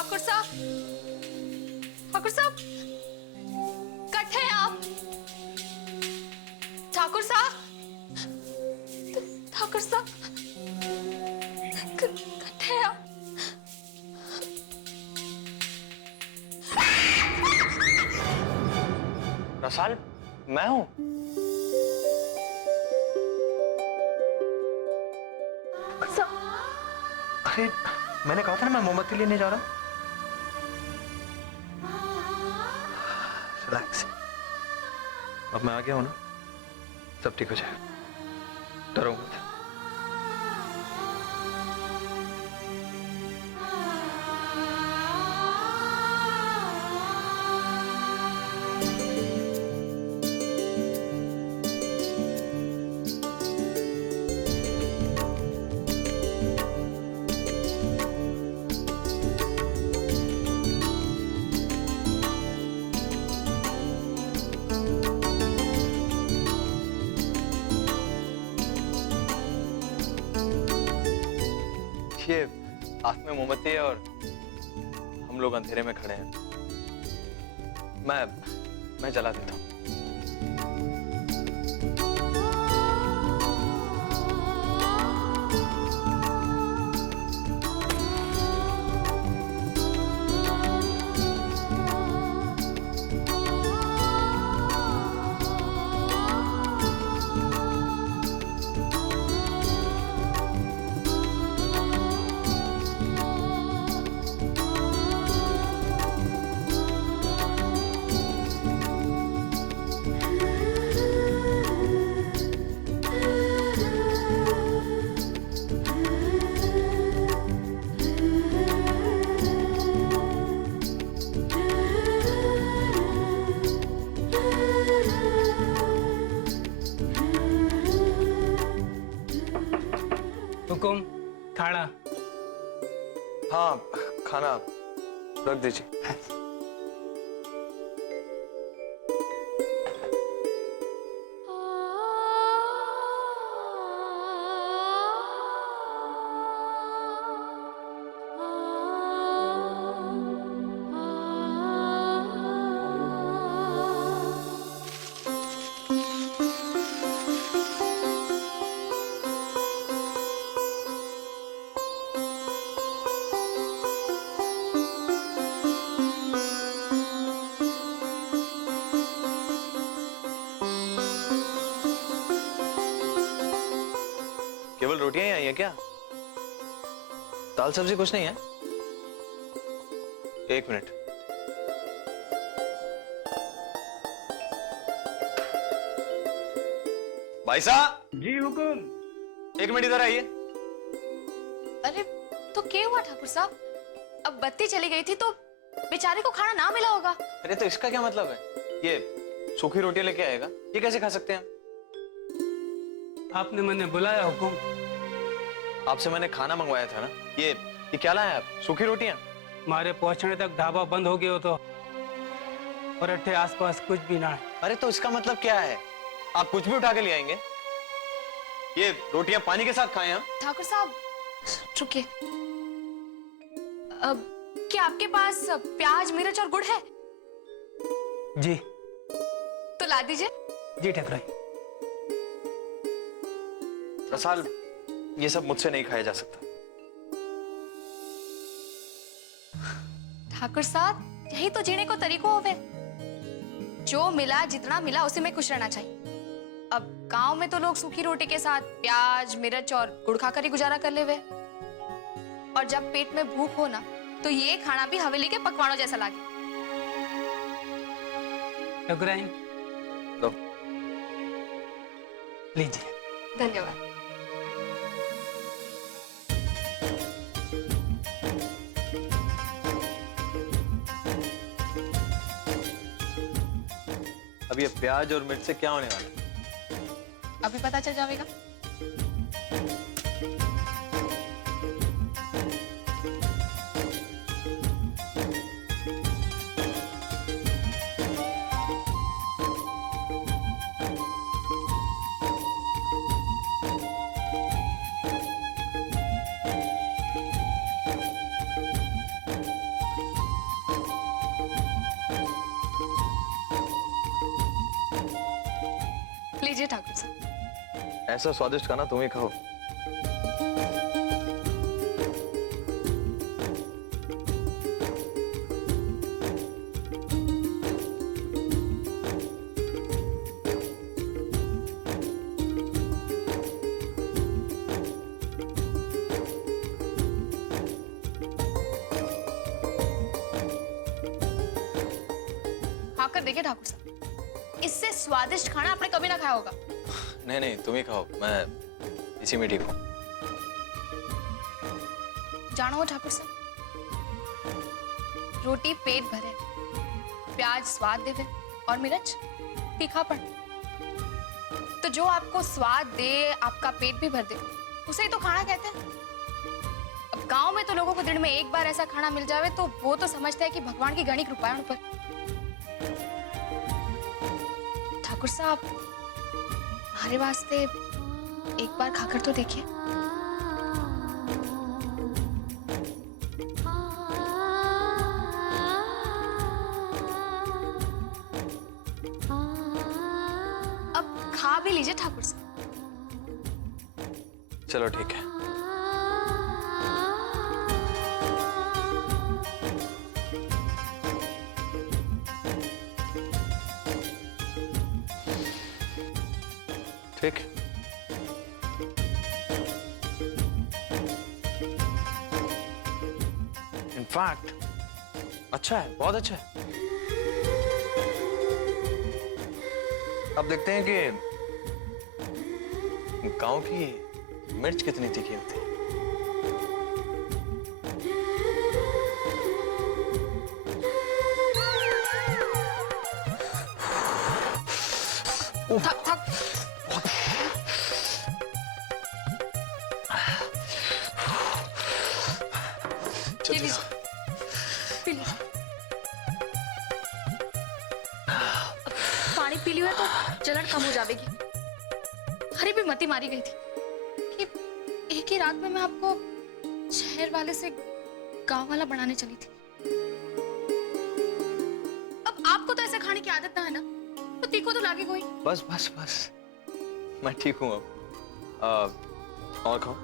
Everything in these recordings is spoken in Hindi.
ठाकुर साहब, ठाकुर साहब, कट है आप? ठाकुर साहब, ठाकुर साहब, कट है आप? रसाल, मैं हूं। अरे मैंने कहा था ना मैं मोमबत्ती लेने जा रहा हूं। रिलैक्स, अब मैं आ गया हूं ना, सब ठीक हो जाएगा, डरो मत। ये हाथ में मोमबत्ती है और हम लोग अंधेरे में खड़े हैं। मैं जला देता हूं। हुकुम, खाना। हाँ, खाना रख दीजिए। केवल रोटियां ही आई हैं क्या? दाल सब्जी कुछ नहीं है? एक मिनट। भाई साहब। जी हुकुम। एक मिनट इधर आइए। अरे तो क्या हुआ ठाकुर साहब? अब बत्ती चली गई थी तो बेचारे को खाना ना मिला होगा। अरे तो इसका क्या मतलब है? ये सूखी रोटियां लेके आएगा, ये कैसे खा सकते हैं? आपने मैंने बुलाया हुकुम। आपसे मैंने खाना मंगवाया था ना। ये क्या लाए आप? सूखी रोटियां? हमारे पहुंचने तक ढाबा बंद हो गया हो तो, और अट्ठे आसपास कुछ भी ना है। अरे तो इसका मतलब क्या है? आप कुछ भी उठा के ले आएंगे? ये रोटियां पानी के साथ खाएं हम? ठाकुर साहब रुकिए। अब क्या आपके पास प्याज, मिर्च और गुड़ है? जी तो ला दीजिए। जी ठकुराई। रसाल, ये सब मुझसे नहीं खाया जा सकता। ठाकुर साहब यही तो जीने को तरीको होवे। जो मिला, जितना मिला उसी में खुश रहना चाहिए। अब गांव में तो लोग सूखी रोटी के साथ प्याज, मिर्च और गुड़ खाकर ही गुजारा कर लेवे। और जब पेट में भूख हो ना तो ये खाना भी हवेली के पकवानों जैसा लागे। ठकुराई लो। लीजिए। धन्यवाद। अब ये प्याज और मिर्च से क्या होने वाला है? अभी पता चल जाएगा। लीजिए ठाकुर साहब। ऐसा स्वादिष्ट खाना तुम ही खाओ। खाकर देखिए ठाकुर साहब, इससे स्वादिष्ट खाना आपने कभी ना खाया होगा। नहीं नहीं, तुम ही खाओ, मैं इसी में ठीक हूँ। जानो हो ठाकुर साहब, रोटी पेट भरे, प्याज स्वाद देवे और मिर्च तीखापन। तो जो आपको स्वाद दे, आपका पेट भी भर दे, उसे ही तो खाना कहते हैं। अब गांव में तो लोगों को दिन में एक बार ऐसा खाना मिल जावे तो वो तो समझते हैं कि भगवान की घनी कृपा है उन पर। ठाकुर साहब, हमारे वास्ते एक बार खाकर तो देखिए। अब खा भी लीजिए ठाकुर साहब। चलो ठीक है। ठीक। इनफैक्ट अच्छा है, बहुत अच्छा है। अब देखते हैं कि गांव की मिर्च कितनी तीखी होती है। थक थक पी लीजिए, पी लीजिए। पानी पी लियो है तो जलन कम हो जाएगी। हरी भी मती मारी गई थी कि एक ही रात में मैं आपको शहर वाले से गांव वाला बनाने चली थी। अब आपको तो ऐसे खाने की आदत ना है ना, तो तीखो तो लागे कोई। बस बस बस, मैं ठीक हूं अब। और खाओ।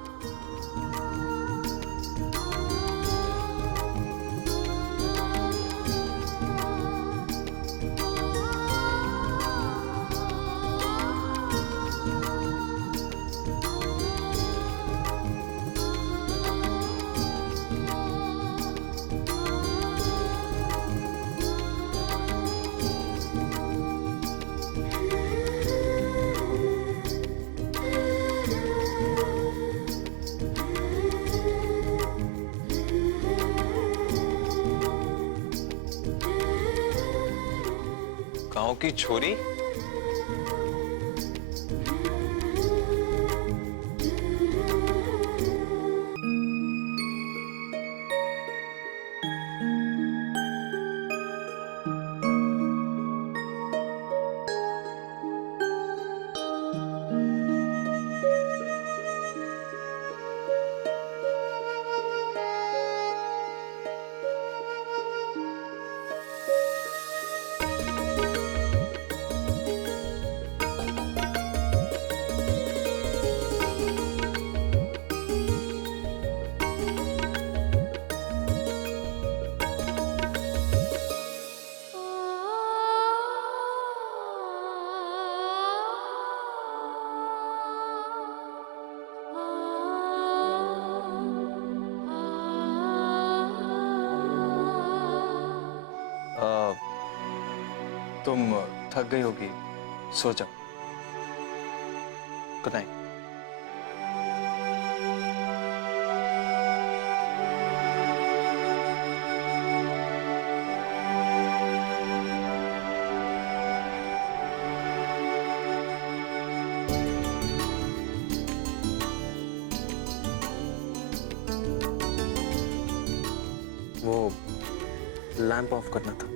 गांव की छोरी, तुम थक गई होगी, सो जाओ। Good night. वो लैंप ऑफ करना था।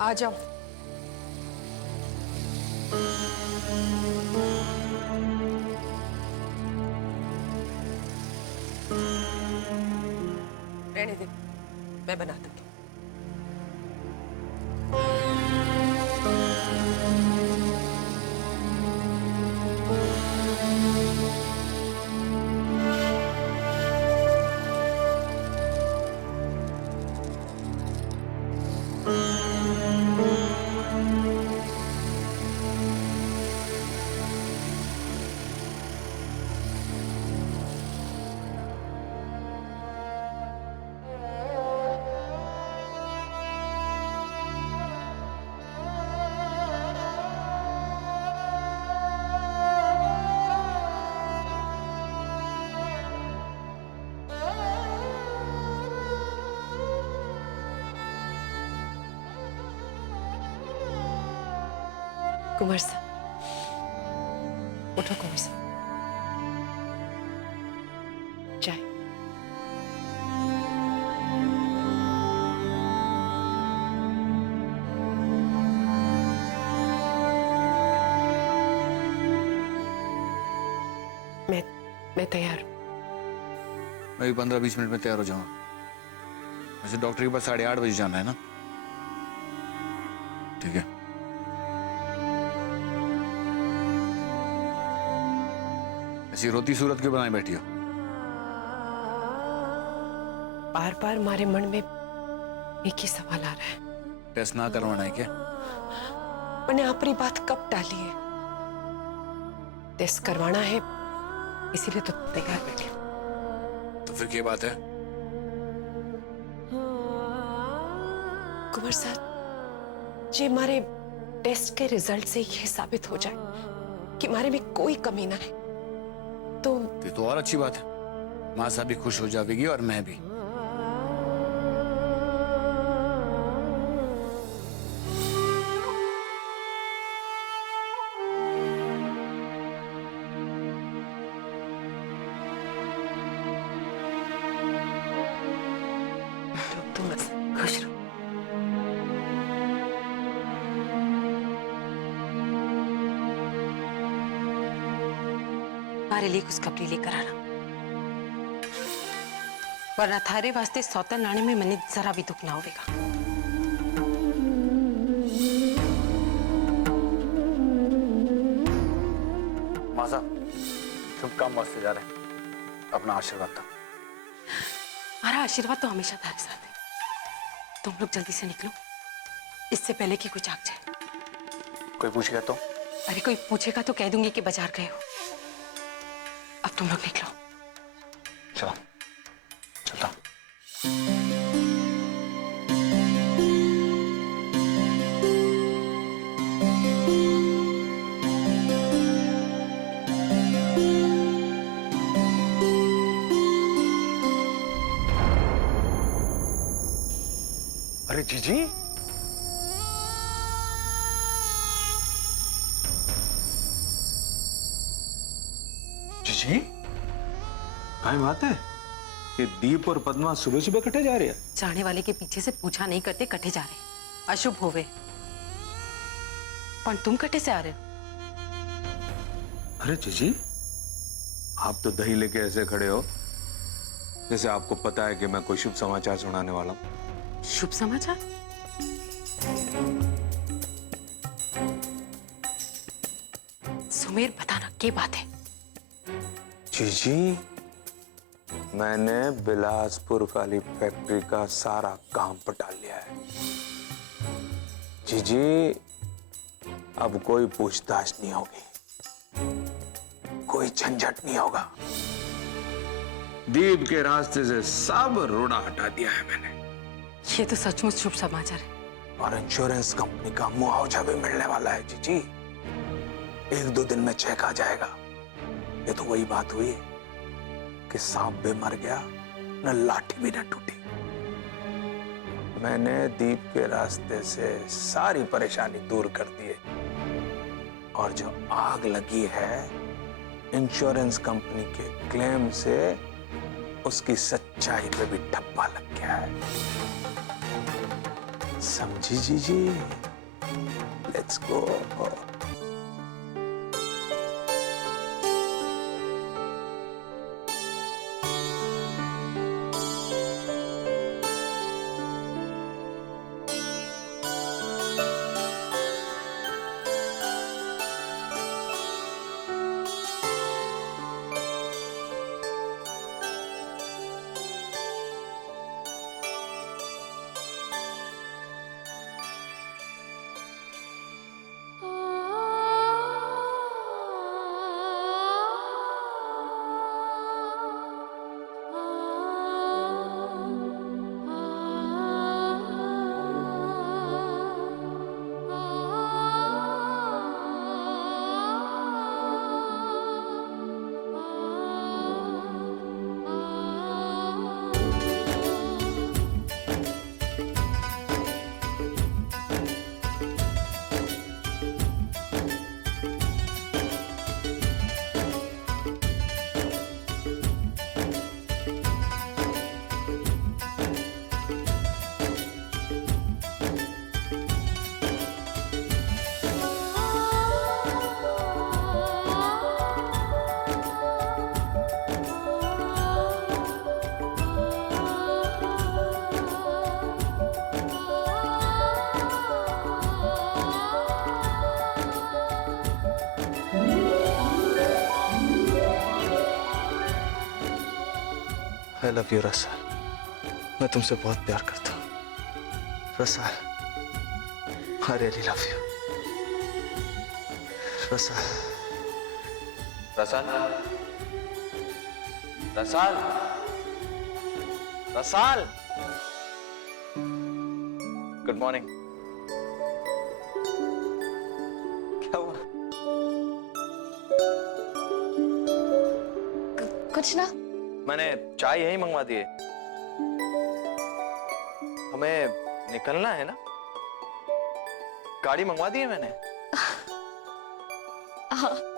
आ जाओ। रहने दे, मैं बना दूंगी। कुंवर साहब, उठो कुंवर साहब, चाय। मैं तैयार हूँ। मैं भी 15-20 मिनट में तैयार हो जाऊंगा। वैसे डॉक्टर के पास 8:30 बजे जाना है ना? ठीक है। ऐसी रोती सूरत क्यों बनाए बैठी हो? बार बार हमारे मन में एक ही सवाल आ रहा है। टेस्ट ना करवाना है क्या? मैंने अपनी बात कब टाली है? टेस्ट करवाना है, इसीलिए तो तैयार बैठी हूं। तो फिर क्या बात है? कुंवर साहब, जी हमारे टेस्ट के रिजल्ट से यह साबित हो जाए कि हमारे में कोई कमी ना है तो ये तो और अच्छी बात है। माँ साहब भी खुश हो जाएगी और मैं भी। तुम बस खुश रहो। हमारे लिए कुछ कपड़े लेकर आना, वरना थारे वास्ते सौतन लाने में मैंने जरा भी दुख ना होगा। माँ साहब, शुभ काम वास्ते जा रहे हैं। अपना आशीर्वाद दो। हमारा आशीर्वाद तो हमेशा थारे साथ है। तुम लोग जल्दी से निकलो, इससे पहले कि कुछ आग जाए। कोई पूछेगा तो? अरे कोई पूछेगा तो कह दूंगी कि बाजार गए हो। अब तुम लोग निकलो। चलो, चलता। अरे जीजी, जीजी, काय बात है? ये दीप और पद्मा सुबह सुबह कटे जा रहे हैं? जाने वाले के पीछे से पूछा नहीं करते, कटे जा रहे। अशुभ होवे। पर तुम कटे से आ रहे हो? अरे जीजी, आप तो दही लेके ऐसे खड़े हो जैसे आपको पता है कि मैं कोई शुभ समाचार सुनाने वाला हूं। शुभ समाचार? सुमेर, बताना क्या बात है? जीजी, मैंने बिलासपुर वाली फैक्ट्री का सारा काम पटा लिया है। जीजी, अब कोई पूछताछ नहीं होगी, कोई झंझट नहीं होगा। दीप के रास्ते से सब रोड़ा हटा दिया है मैंने। ये तो सचमुच शुभ समाचार है। और इंश्योरेंस कंपनी का मुआवजा भी मिलने वाला है जीजी। 1-2 दिन में चेक आ जाएगा। ये तो वही बात हुई कि सांप भी मर गया, न लाठी भी न टूटी। मैंने दीप के रास्ते से सारी परेशानी दूर कर दी है। और जो आग लगी है इंश्योरेंस कंपनी के क्लेम से, उसकी सच्चाई पे भी ठप्पा लग गया है। समझी जीजी? Let's go. I love you, Rasal. मैं तुमसे बहुत प्यार करता हूँ Rasal. I really love you, Rasal. Rasal, Rasal, Rasal. Good morning. क्या हुआ? कुछ ना। मैंने चाय यही मंगवा दी है। हमें निकलना है ना? गाड़ी मंगवा दी है मैंने। हाँ।